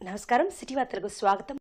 నమస్కారం. సిటీ వార్తలకు స్వాగతం.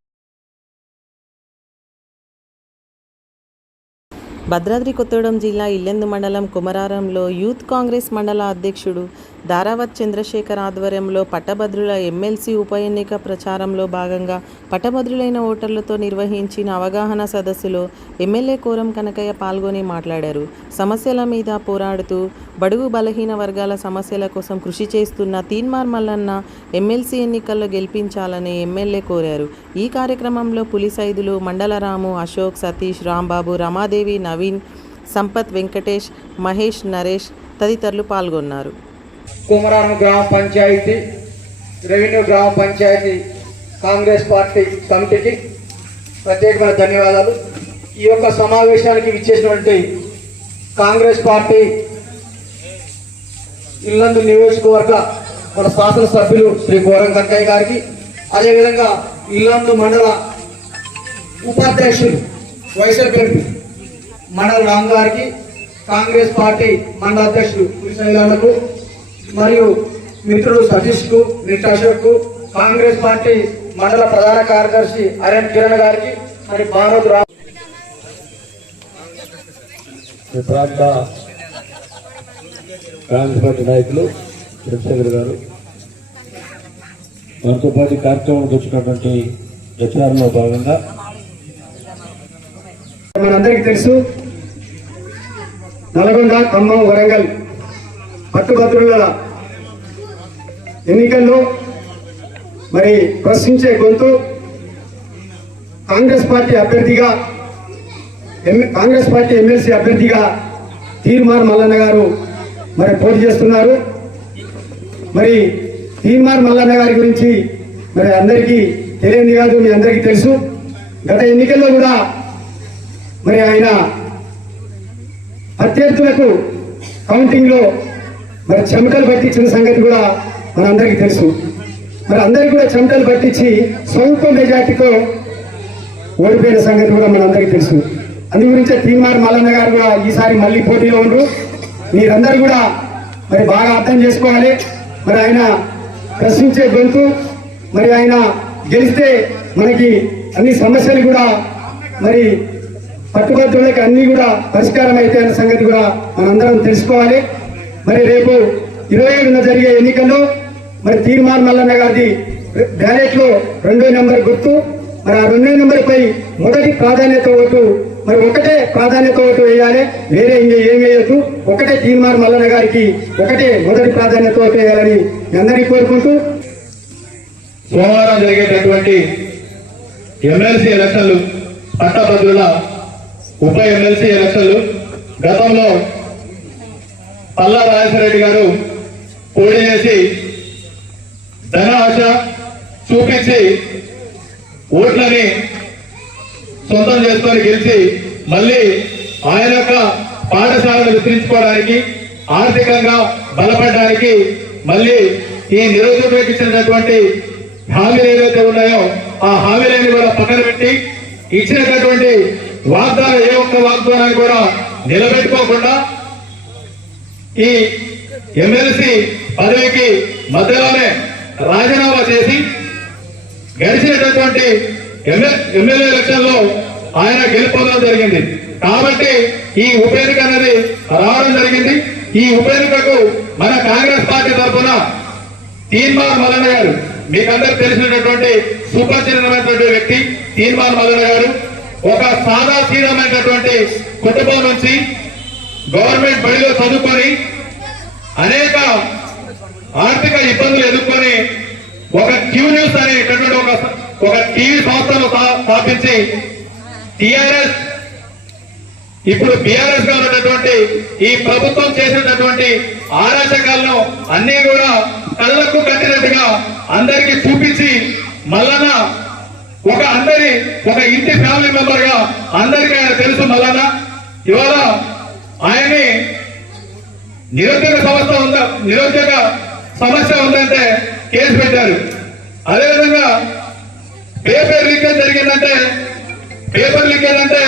భద్రాద్రి కొత్తగూడెం జిల్లా ఇల్లెందు మండలం కుమరారంలో యూత్ కాంగ్రెస్ మండల అధ్యక్షుడు దారావత్ చంద్రశేఖర్ ఆధ్వర్యంలో పట్టభద్రుల ఎమ్మెల్సీ ఉప ఎన్నిక ప్రచారంలో భాగంగా పట్టభద్రులైన ఓటర్లతో నిర్వహించిన అవగాహన సదస్సులో ఎమ్మెల్యే కోరం కనకయ్య పాల్గొని మాట్లాడారు. సమస్యల మీద పోరాడుతూ బడుగు బలహీన వర్గాల సమస్యల కోసం కృషి చేస్తున్న తీన్మార్ మల్లన్న ఎమ్మెల్సీ ఎన్నికల్లో గెలిపించాలని ఎమ్మెల్యే కోరారు. ఈ కార్యక్రమంలో పులి సైదులు మండలరాము అశోక్ సతీష్ రాంబాబు రమాదేవి నవీన్ సంపత్ వెంకటేష్ మహేష్ నరేష్ తదితరులు పాల్గొన్నారు. కుమరారం గ్రామ పంచాయతీ రెవెన్యూ గ్రామ పంచాయతీ కాంగ్రెస్ పార్టీ కమిటీకి ప్రత్యేకమైన ధన్యవాదాలు. ఈ యొక్క సమావేశానికి విచ్చేసినటువంటి కాంగ్రెస్ పార్టీ ఇల్లందు నియోజకవర్గ మన శాసనసభ్యులు శ్రీ గోరం కక్కయ్య గారికి అదేవిధంగా ఇల్లందు మండల ఉపాధ్యక్షులు వైఎస్ఆర్పీ మండల రామ్ గారికి కాంగ్రెస్ పార్టీ మండల అధ్యక్షులు పులిసైలాలకు మరియు మిత్రుడు సతీష్కు అశోక్కు కాంగ్రెస్ పార్టీ మండల ప్రధాన కార్యదర్శి అరణ్ కిరణ్ గారికి మరి భారత్ రామ్ ఈ ప్రాంత కాంగ్రెస్ పార్టీ నాయకులు చంద్రశేఖర్ గారు. మనతో పాటు కార్యక్రమానికి వచ్చినటువంటి ప్రచారంలో భాగంగా మనందరికీ తెలుసు నల్గొండ ఖమ్మం వరంగల్ పట్టుభద్రుల ఎన్నికల్లో మరి ప్రశ్నించే గొంతు కాంగ్రెస్ పార్టీ అభ్యర్థిగా కాంగ్రెస్ పార్టీ ఎమ్మెల్సీ అభ్యర్థిగా తీర్మార్ మల్లన్న గారు మరి పోటీ చేస్తున్నారు. మరి తీర్మార్ మల్లన్న గారి గురించి మరి అందరికీ తెలియని కాదు మీ అందరికీ తెలుసు. గత ఎన్నికల్లో కూడా మరి ఆయన అభ్యర్థులకు కౌంటింగ్లో మరి చెమటలు పట్టించిన సంగతి కూడా మనందరికీ తెలుసు. మరి అందరికీ కూడా చెమటలు పట్టించి స్వల్ప మెజార్టీతో ఓడిపోయిన సంగతి కూడా మనందరికీ తెలుసు. అందు గురించే తీర్మార్ మల్లన్న గారు కూడా ఈసారి మళ్ళీ పోటీలో ఉండరు. మీరందరూ కూడా మరి బాగా అర్థం చేసుకోవాలి. మరి ఆయన ప్రశ్నించే గొంతు మరి ఆయన గెలిస్తే మనకి అన్ని సమస్యలు కూడా మరి పట్టుబడులకి అన్ని కూడా పరిష్కారం అయితే అనే సంగతి కూడా మనందరం తెలుసుకోవాలి. మరి రేపు ఇరవై ఏడున జరిగే ఎన్నికల్లో మరి తీర్మాన్ మల్లన్న గారిది బ్యాలెట్లో రెండో నెంబర్ గుర్తు. మరి ఆ రెండో నెంబర్ పై మొదటి ప్రాధాన్యత ఓటు మరి ఒకటే ప్రాధాన్యత ఓటు వేయాలి. వేరే ఇంకా ఏం వేయద్దు. ఒకటే తీర్మాన్ మల్లన్న గారికి ఒకటే మొదటి ప్రాధాన్యత ఓటు వేయాలని అందరికీ కోరుకుంటూ. సోమవారం జరిగేటటువంటి ఎమ్మెల్సీ ఎలక్షన్లు పట్టభద్రుల ఉప ఎమ్మెల్సీ ఎలక్షన్లు గతంలో పల్లా రాజశేఖరరెడ్డి గారు పోటీ చేసి ధన ఆశ చూపించి ఓట్లని సొంతం చేసుకొని గెలిచి మళ్ళీ ఆయన యొక్క పాఠశాలను విస్తరించుకోవడానికి ఆర్థికంగా బలపడడానికి మళ్ళీ ఈ నిరుద్యోగులకు ఇచ్చినటువంటి హామీలు ఏవైతే ఉన్నాయో ఆ హామీలని కూడా పక్కన పెట్టి ఇచ్చినటువంటి వాగ్దానం ఏ ఒక్క వాగ్దానాన్ని కూడా నిలబెట్టుకోకుండా ఈ ఎమ్మెల్సీ పదవికి మధ్యలోనే రాజీనామా చేసి గడిచినటువంటి ఎమ్మెల్యే ఎలక్షన్లో ఆయన గెలుపొందడం జరిగింది. కాబట్టి ఈ ఉప ఎన్నిక అనేది రావడం జరిగింది. ఈ ఉప ఎన్నికకు మన కాంగ్రెస్ పార్టీ తరఫున తీన్మార్ మల్లన్న గారు మీకందరూ తెలిసినటువంటి సుపరిచితమైనటువంటి వ్యక్తి తీన్మార్ మల్లన్న గారు ఒక సాదాసీనమైనటువంటి కుటుంబం నుంచి గవర్నమెంట్ బడిలో చదువుకొని అనేక ఆర్థిక ఇబ్బందులు ఎదుర్కొని ఒక క్యూ న్యూస్ అనేటటువంటి ఒక ఒక టీవీ సంస్థను స్థాపించి టిఆర్ఎస్ ఇప్పుడు బీఆర్ఎస్గా ఉన్నటువంటి ఈ ప్రభుత్వం చేసినటువంటి ఆరాచకాలను అన్ని కూడా కళ్ళకు కట్టినట్టుగా అందరికి చూపించి మల్లన ఒక అందరి ఒక ఇంటి ఫ్యామిలీ మెంబర్గా అందరికీ ఆయన తెలుసు మల్లన ఇవాళ ఆయన్ని నిరుద్యోగ సమస్య ఉందా నిరుద్యోగ సమస్య ఉందంటే కేసు పెట్టారు. అదేవిధంగా పేపర్ లీకేజ్ జరిగిందంటే పేపర్ లీకేజ్ అంటే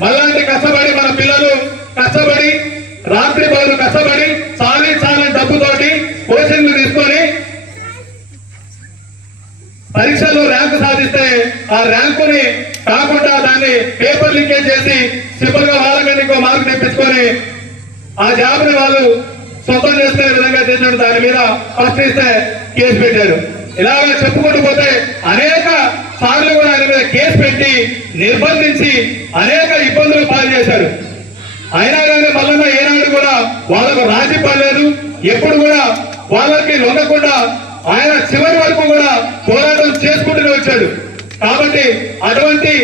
మళ్ళాంటి కష్టపడి మన పిల్లలు కష్టపడి రాత్రి పగలు కష్టపడి చాలి చాలని డబ్బుతోటి కోచింగ్లు తీసుకొని పరీక్షలు ర్యాంకు సాధిస్తే ఆ ర్యాంకుని కాకుండా దాన్ని పేపర్ లీకేజ్ చేసి సింపుల్గా ఎక్కువ మార్కులు తెప్పించుకొని ఆ జాబ్ని వాళ్ళు సొంతం చేసే విధంగా చేసిన దాని మీద ప్రశ్నిస్తే కేసు పెట్టారు. ఇలాగ చెప్పుకుంటూ పోతే అనేక సార్లు కూడా ఆయన మీద కేసు పెట్టి నిర్బంధించి అనేక ఇబ్బందులు పాలు చేశారు. అయినా కానీ మల్లన్న ఏనాడు కూడా వాళ్ళకు రాజీ పడలేదు. ఎప్పుడు కూడా వాళ్ళకి లొంగకుండా ఆయన చివరి వరకు కూడా పోరాటం చేసుకుంటూనే వచ్చాడు. కాబట్టి అటువంటి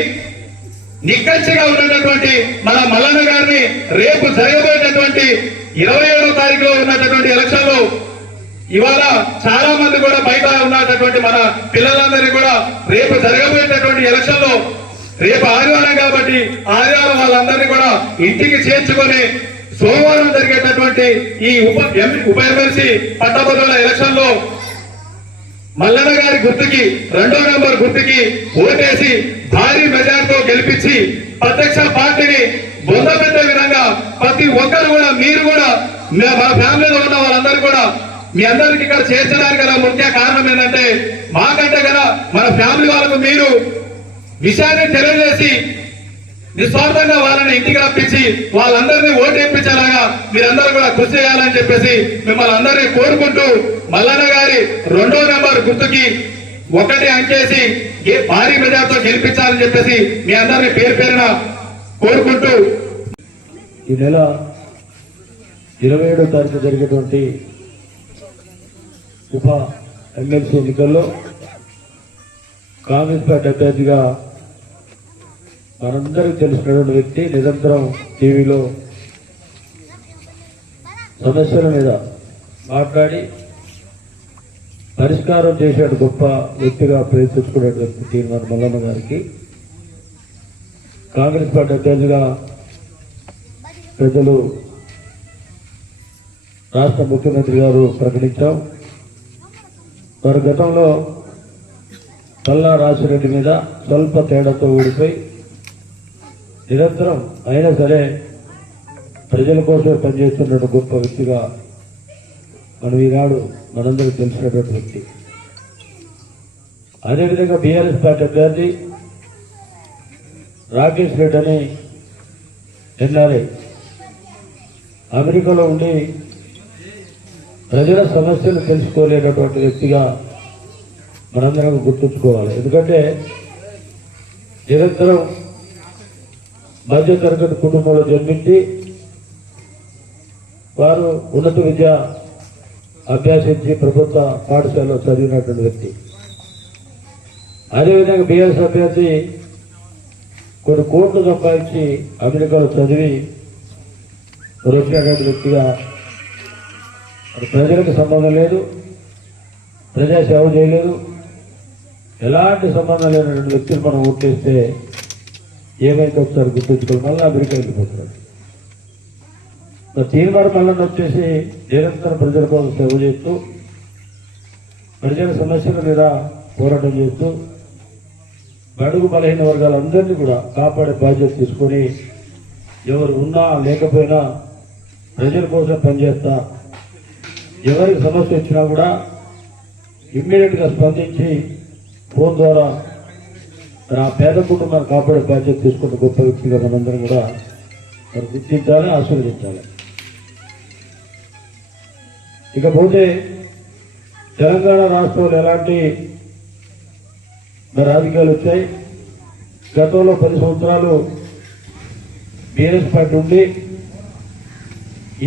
నిక్కచ్చిగా ఉన్నటువంటి మన మల్లన్న గారిని రేపు జరగబోయేటటువంటి ఇరవై ఏడో తారీఖులో ఉన్నటువంటి ఎలక్షన్లో ఇవాళ చాలా మంది కూడా బయట ఉన్నటువంటి మన పిల్లలందరినీ కూడా రేపు జరగబోయేటటువంటి ఎలక్షన్లో రేపు ఆదివారం కాబట్టి ఆదివారం వాళ్ళందరినీ కూడా ఇంటికి చేర్చుకొని సోమవారం జరిగేటటువంటి ఈ ఉప ఉప ఎమ్మెల్సీ పట్టభద్రుల ఎలక్షన్లో మల్లన్న గారి గుర్తుకి రెండో నెంబర్ గుర్తుకి ఓటేసి భారీ మెజార్టీతో గెలిపించి ప్రత్యక్ష పార్టీని బొందపెట్టే విధంగా ప్రతి ఒక్కరు కూడా మీరు కూడా మా ఫ్యామిలీలో ఉన్న వాళ్ళందరూ కూడా మీ అందరికి ఇక్కడ చేర్చడానికి గల ముఖ్య కారణం ఏంటంటే మాకంటే కదా మన ఫ్యామిలీ వాళ్ళకు మీరు విషయాన్ని తెలియజేసి నిస్వార్థంగా వాళ్ళని ఇంటికి రప్పించి వాళ్ళందరినీ ఓటేపించేలాగా మీరందరూ కూడా కృషి చేయాలని చెప్పేసి మిమ్మల్ని అందరినీ కోరుకుంటూ మల్లన్న గారి రెండో నెంబర్ గుర్తుకి ఒకటి అంకేసి ఏ- భారీ మెజార్టీతో గెలిపించాలని చెప్పేసి మీ అందరినీ పేరు పేరున కోరుకుంటూ. ఈ నెల ఇరవై ఏడో తారీఖు జరిగేటువంటి ఉప ఎమ్మెల్సీ ఎన్నికల్లో కాంగ్రెస్ పార్టీ అభ్యర్థిగా మనందరికి తెలిసినటువంటి వ్యక్తి నిరంతరం టీవీలో సమస్యల మీద మాట్లాడి పరిష్కారం చేసే గొప్ప వ్యక్తిగా ప్రయత్నించుకునేటువంటి తీర్మాన మల్లన్న గారికి. కాంగ్రెస్ పార్టీ అభ్యర్థిగా పెద్దలు రాష్ట్ర ముఖ్యమంత్రి గారు ప్రకటించాం. వారు గతంలో పల్లా రాసిరెడ్డి మీద స్వల్ప తేడాతో ఓడిపోయి నిరంతరం అయినా సరే ప్రజల కోసం పనిచేస్తున్న గొప్ప వ్యక్తిగా మనం ఈనాడు మనందరికీ తెలిసినటువంటి వ్యక్తి. అదేవిధంగా బీఆర్ఎస్ పార్టీ అభ్యర్థి రాకేష్ రెడ్డి అని ఎన్ఆర్ఐ. అమెరికాలో ఉండి ప్రజల సమస్యలు తెలుసుకోలేనటువంటి వ్యక్తిగా మనందరం గుర్తుంచుకోవాలి. ఎందుకంటే నిరంతరం మధ్య తరగతి కుటుంబంలో జన్మించి వారు ఉన్నత విద్య అభ్యాసించి ప్రభుత్వ పాఠశాలలో చదివినటువంటి వ్యక్తి. అదేవిధంగా బిఎస్ అభ్యర్థి కొన్ని కోట్లు సంపాదించి అమెరికాలో చదివి వచ్చినటువంటి వ్యక్తిగా ప్రజలకు సంబంధం లేదు ప్రజా సేవ చేయలేదు. ఎలాంటి సంబంధం లేనటువంటి వ్యక్తులు మనం ఓట్లేస్తే ఏదైతే ఒకసారి గుర్తుంచుకోవాలి మళ్ళీ అమెరికా వెళ్ళిపోతున్నాడు తీర్మానం మళ్ళీ వచ్చేసి నిరంతరం ప్రజల కోసం సేవ చేస్తూ ప్రజల సమస్యల మీద పోరాటం చేస్తూ బడుగు బలహీన వర్గాలందరినీ కూడా కాపాడే బాధ్యత తీసుకొని ఎవరు ఉన్నా లేకపోయినా ప్రజల కోసం పనిచేస్తా ఎవరికి సమస్య వచ్చినా కూడా ఇమ్మీడియట్గా స్పందించి ఫోన్ ద్వారా నా ఆ పేద కుటుంబాన్ని కాపాడే బాధ్యత తీసుకున్న గొప్ప వ్యక్తిగా మనందరం కూడా. మరి గుర్తించాలి ఆశీర్వదించాలి. ఇకపోతే తెలంగాణ రాష్ట్రంలో ఎలాంటి మరి రాజకీయాలు వచ్చాయి? గతంలో పది సంవత్సరాలు బీఎస్ పార్టీ ఉండి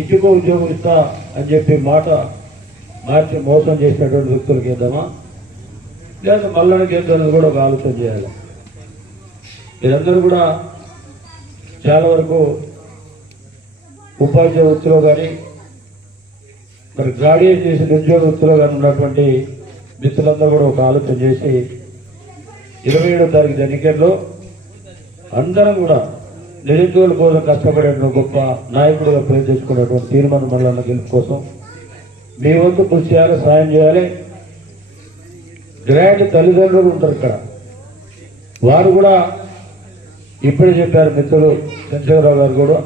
ఇంటికో ఉద్యోగం ఇస్తా అని చెప్పి మాట మార్చి మోసం చేసినటువంటి వ్యక్తులకి ఇద్దామా లేదా మల్లనికి ఏంటనేది కూడా ఒక ఆలోచన చేయాలి. మీరందరూ కూడా చాలా వరకు ఉపాధ్యాయ వృత్తిలో కానీ మరి గ్రాడ్యుయేట్ చేసిన ఉద్యోగ వృత్తిలో కానీ ఉన్నటువంటి మిత్రులందరూ కూడా ఒక ఆలోచన చేసి ఇరవై ఏడో తారీఖు ఎన్నికల్లో అందరం కూడా నిరుద్యోగుల కోసం కష్టపడే గొప్ప నాయకుడుగా పేరు తెచ్చుకున్నటువంటి తీర్మానం మండలం గెలుపు కోసం మీ వంతు కృషి చేయాలి సాయం చేయాలి. గ్రాండ్ తల్లిదండ్రులు ఉంటారు ఇక్కడ. వారు కూడా ఇప్పుడు చెప్పారు మిత్రులు చంద్రరావు గారు కూడా.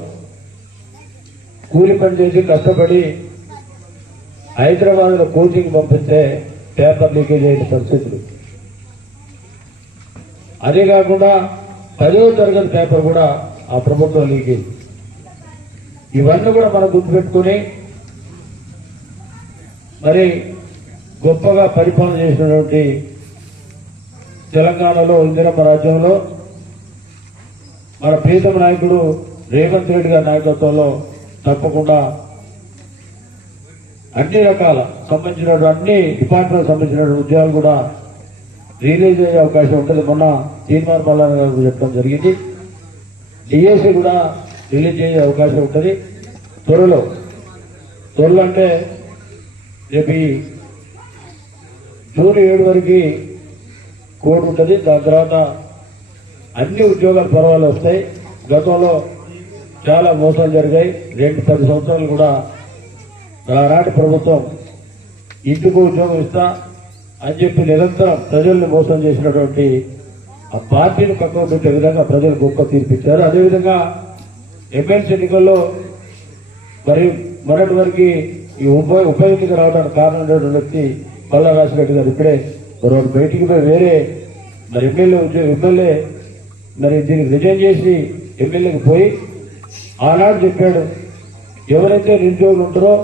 కూలి పని చేసి కష్టపడి హైదరాబాద్లో కోచింగ్ పంపిస్తే పేపర్ లీకేజ్ అయిన పరిస్థితులు. అదే కాకుండా పదో తరగతి పేపర్ కూడా ఆ ప్రభుత్వం లీకేజ్. ఇవన్నీ కూడా మనం గుర్తుపెట్టుకుని మరి గొప్పగా పరిపాలన చేసినటువంటి తెలంగాణలో ఇందిరమ్మ రాజ్యంలో మన ప్రీతమ నాయకుడు రేవంత్ రెడ్డి గారి నాయకత్వంలో తప్పకుండా అన్ని రకాల సంబంధించిన అన్ని డిపార్ట్మెంట్ సంబంధించిన ఉద్యోగాలు కూడా రిలీజ్ అయ్యే అవకాశం ఉంటుంది. మొన్న తీర్మాన మల్లాన్ గారు చెప్పడం జరిగింది. డిఎస్సి కూడా రిలీజ్ అయ్యే అవకాశం ఉంటుంది. త్వరలో త్వరలో అంటే రేపు జూన్ ఏడు వరకు కోడ్ ఉంటుంది. దాని తర్వాత అన్ని ఉద్యోగాలు పర్వాలు వస్తాయి. గతంలో చాలా మోసాలు జరిగాయి. రెండు పది సంవత్సరాలు కూడా ఆనాటి ప్రభుత్వం ఇంటికి ఉద్యోగం ఇస్తా అని చెప్పి నిరంతరం ప్రజల్ని మోసం చేసినటువంటి ఆ పార్టీని పక్కన పెట్టే విధంగా ప్రజలు గొప్ప తీర్పిచ్చారు అదేవిధంగా ఎమ్మెల్సీ ఎన్నికల్లో మరి మొన్నటి వరకు ఈ ఉప ఉప ఎన్నిక రావడానికి కారణమైనటువంటి వ్యక్తి పల్లా రాజశేఖర్ గారు ఇప్పుడే మరొక బయటికి పోయి వేరే మరి ఎమ్మెల్యే ఉద్యోగ ఎమ్మెల్యే మరి దీనికి రిజైన్ చేసి ఎమ్మెల్యేకి పోయి ఆనాడు చెప్పాడు ఎవరైతే నిరుద్యోగులు ఉంటారో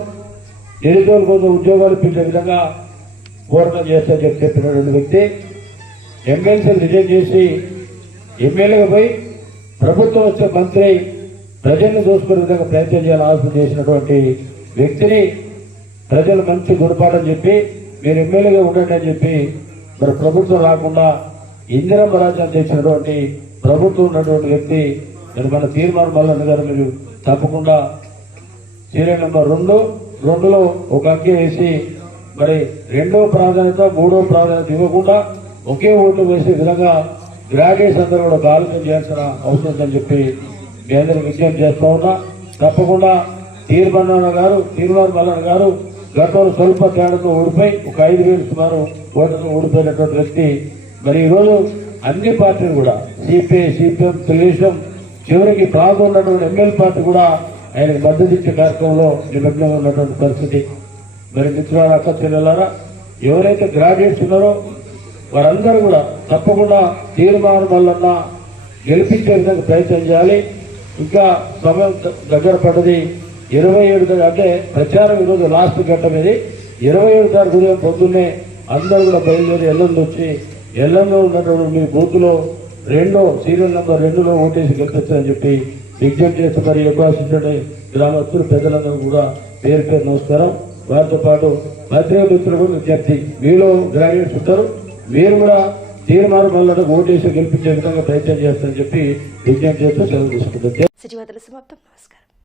నిరుద్యోగుల కోసం ఉద్యోగాలు పిలిచే విధంగా పోరాటం చేస్తా చెప్పి చెప్పినటువంటి వ్యక్తి ఎమ్మెల్సీ రిజైన్ చేసి ఎమ్మెల్యేగా పోయి ప్రభుత్వం వచ్చే మంత్రి ప్రజల్ని చూసుకునే విధంగా ప్రయత్నం చేయాలని ఆలోచన చేసినటువంటి వ్యక్తిని ప్రజలు మంచి గుణపాఠం చెప్పి మీరు ఎమ్మెల్యేగా ఉండండి అని చెప్పి మరి ప్రభుత్వం రాకుండా ఇందిరమ్మ రాజ్యం తెచ్చినటువంటి ప్రభుత్వం ఉన్నటువంటి వ్యక్తి మరి మన తీర్మానం మల్లన్న గారు మీరు తప్పకుండా సీరియల్ నెంబర్ రెండు రెండులో ఒక అంకె వేసి మరి రెండో ప్రాధాన్యత మూడో ప్రాధాన్యత ఇవ్వకుండా ఒకే ఓట్లు వేసే విధంగా గ్రాడ్యుయేట్స్ అందరూ కూడా ఆలోచన చేయాల్సిన అవసరం ఉందని చెప్పి మీ అందరికి విజ్ఞప్తి చేస్తా ఉన్నా. తప్పకుండా తీర్మన్న గారు తీర్మాన మల్లన్న గారు గతంలో స్వల్ప తేడాతో ఓడిపోయి ఒక ఐదు వేలు సుమారు ఓటుతో ఓడిపోయినటువంటి వ్యక్తి. మరి ఈరోజు అన్ని పార్టీలు కూడా సిపిఐ సిపిఎం తెలుగుదేశం చివరికి బాగా ఎమ్మెల్యే పార్టీ కూడా ఆయనకు మద్దతు ఇచ్చే కార్యక్రమంలో నిమగ్నం ఉన్నటువంటి పరిస్థితి. మరి మిత్రులారా అక్క చెల్లెలారా ఎవరైతే గ్రాడ్యుయేట్స్ ఉన్నారో వారందరూ కూడా తప్పకుండా తీర్మానం వల్ల గెలిపించే విధంగా ప్రయత్నం చేయాలి. ఇంకా సమయం దగ్గర పడ్డది ఇరవై ఏడు తారీఖు అంటే ప్రచారం ఈరోజు లాస్ట్ ఘట్టం ఇది. ఇరవై ఏడు తారీఖు ఉదయం పొద్దున్నే అందరూ కూడా బయలుదేరి ఎల్లుండి వచ్చి ఎల్లంలో ఉన్నటువంటి మీ బూత్లో రెండో సీరియల్ నెంబర్ రెండులో ఓటేసి గెలిపించని చెప్పి విజ్ఞప్తి చేస్తున్నారు ఈ గ్రామస్తులు పెద్దలందరూ కూడా పేరు పేరు నమస్కారం. వారితో పాటు మధ్య మిత్రులు కూడా విజ్ఞప్తి మీలో గ్రాడ్యుయేట్స్ ఉంటారు. మీరు కూడా తీర్మానం వల్ల ఓటేసి గెలిపించే విధంగా ప్రయత్నం చేస్తారని చెప్పి విజ్ఞప్తి చేస్తూ సెలవు తీసుకుంటారు. సమాప్తం. నమస్కారం.